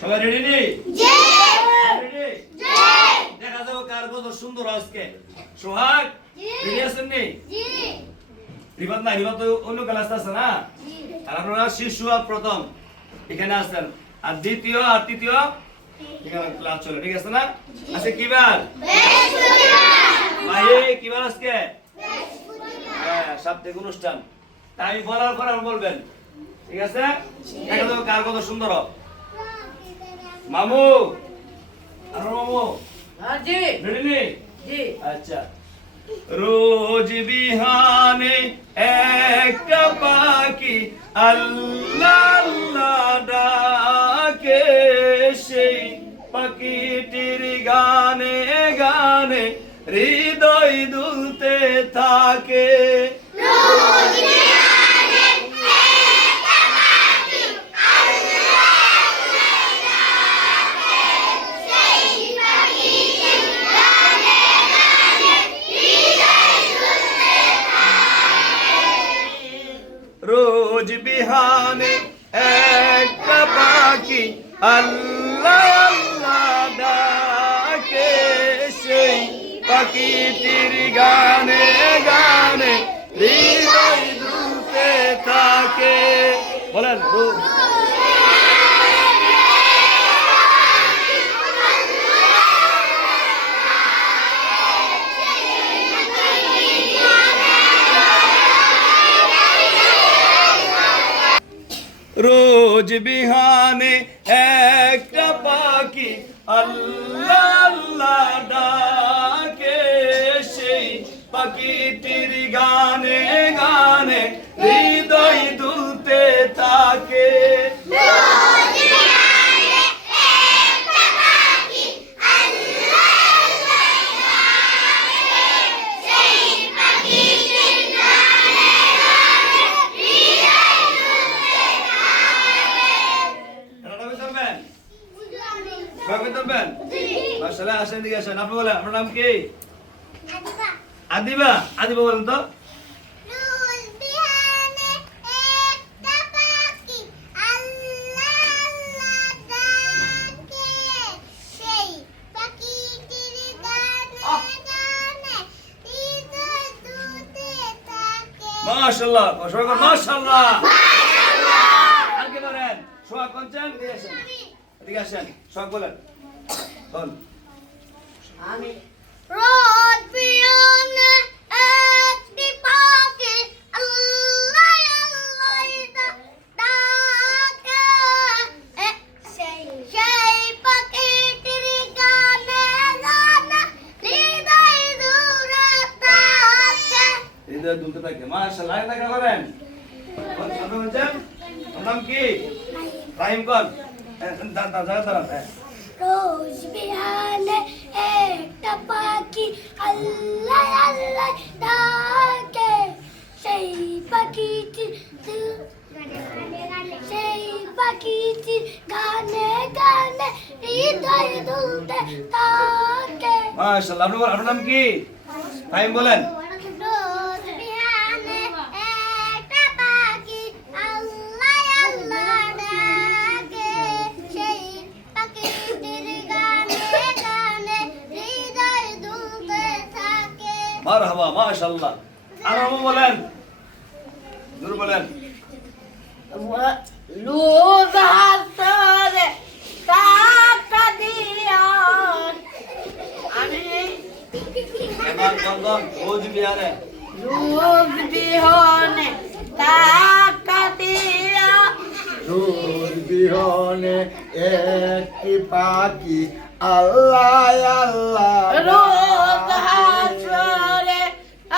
সবাই রেডি নেই? জি রেডি? জি দেখা যাবে কার কত সুন্দর আজকে। সোহাগ রেডি আছেন নি? জি রিবাত না, রিবাত তো অন্য ক্লাস আছে না। আর আপনারা শিশু আর প্রথম এখানে আছেন, আর দ্বিতীয় আর তৃতীয় এখানে ক্লাস চলে, ঠিক আছে না? আজকে কি বার? ভাই কি বার আজকে? হ্যাঁ, সাপ্তাহিক অনুষ্ঠান। তা আমি বলার পর আপনি বলবেন, ঠিক আছে? দেখা যাবে কার কত সুন্দর। মামু আর মামু জি রেডি নেই? জি আচ্ছা। রোজ বিহানে একটা পাখি আল্লাহ আল্লাহ ডাকে, সেই পাখিটির গানে গানে হৃদয় দুলতে থাকে। রোজ বিহানে একটা পাখি আল্লাহ আল্লাহ ডাকে, সেই পাখিটির গানে গানে হৃদয় দুলতে থাকে। বলেন রোজ বিহানে একটা পাখি আল্লাহ আল্লাহ ডাকে, সেই পাখিটির গানে গানে হৃদয় দুলতে থাকে। আসেন দিকে আসেন, আপনি বলেন আপনার নাম কি? আদিবা। আদিবা বলেন তো। মাশাআল্লাহ, মাশাআল্লাহ। আর কি বলেন? সোহাগ কোনছেন? এদিকে আসেন, এদিকে আসেন। সোহাগ বলেন। বল। আমি রোজ বিহানে একটি পাখি আল্লাহ আল্লাহ ডাকে, সেই পাখিটির গানে গানে হৃদয় দূরে থাকে। হৃদয় দুলতে থাকে। মাশাআল্লাহ। আর দেখা করেন। আপনি বলছেন আপনার নাম কি? রাহিম কোন? দাঁড়ান। রোজ বিহানে একটা পাখি আল্লাহ আল্লাহ ডাকে, সেই পাখিটির গানে গানে হৃদয় দুলতে থাকে। মাশাআল্লাহ। আপনার নাম কি? রাহিম বলেন। রোজ বিহানে একটা পাখি আল্লাহ আল্লাহ ডাকে, সেই পাখিটির গানে গানে হৃদয় দুলতে থাকে। মারহাবা, মাশাআল্লাহ। আর মামু বলেন। নূর বলেন। লুজ হাসরে টাকা দিয়া আমি এবার বন্ধন রোজ বিহারে লুজ বিহনে টাকা দিয়া রোজ বিহনে একটি পাখি আল্লাহ আল্লাহ রোজ হাসরে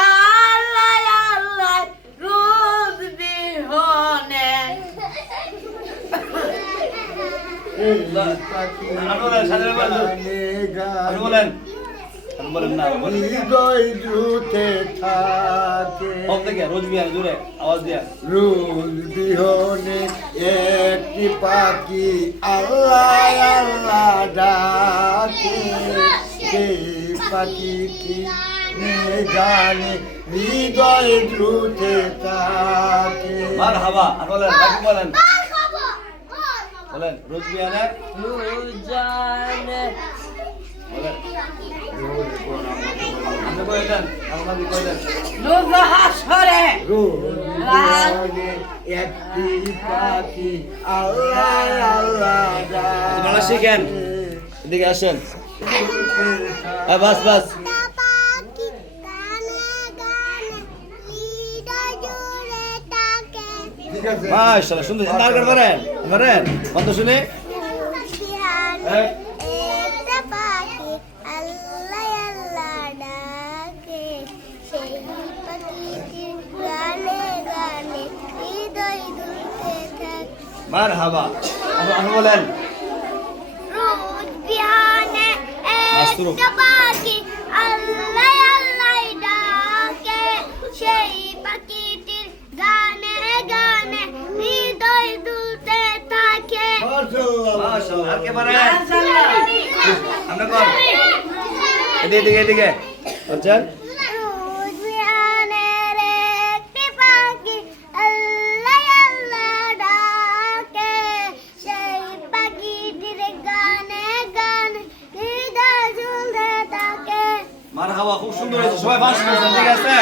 আল্লাহ আল্লাহ রোজ বিহনে এই পাখি আপনি বলেন। আপনি বলেন না, বলেন। হৃদয় দুলতে থাকে। সব থেকে রোজ বিহারে জোরে আওয়াজ দিয়া। রোজ বিহনে একটি পাখি আল্লাহ আল্লাহ ডাকে, সেই পাখিটি গানে হৃদয় দ্রুতে থাকে। মারহাবা। আর বলেন, আপনি বলেন। বলেন রোজ বিহানে রোজানে বলেন আপনি কয়ে দেন আপনার কয়ে দেন রোজ হাসরে রোজ বিহনে একটি পাখি আল্লাহ আল্লাহ বাংলা শিখেন এদিকে আসেন বাস বাস পাখি গানে গানে হৃদয় জুড়ে থাকে ঠিক আছে মাশাআল্লাহ সুন্দর আর কাট পারেন পারেন কত শুনে বিহানে একটা পাখি আল্লাহ আল্লাহ ডাকে সেই পাখিটির গানে গানে হৃদয় দুলতে থাকে মারহাবা আপনি বলেন রোজ বিহানে মাসরুফ। একটা পাখি আল্লাহ আল্লাহ ডাকে সেই পাখিটির গানে গানে হৃদয় দুলতে থাকে মাশাআল্লাহ মাশাআল্লাহ আর কে পারেন আমরা কোন এদিকে এদিকে বুঝছেন রোজ বিহানের একটি পাখি আল্লাহ আল্লাহ ডাকে সেই পাখিটির গানে গানে হৃদয় ঝুলতে থাকে মারহাবা খুব সুন্দর হয়েছে সবাই বাস করছেন ঠিক আছে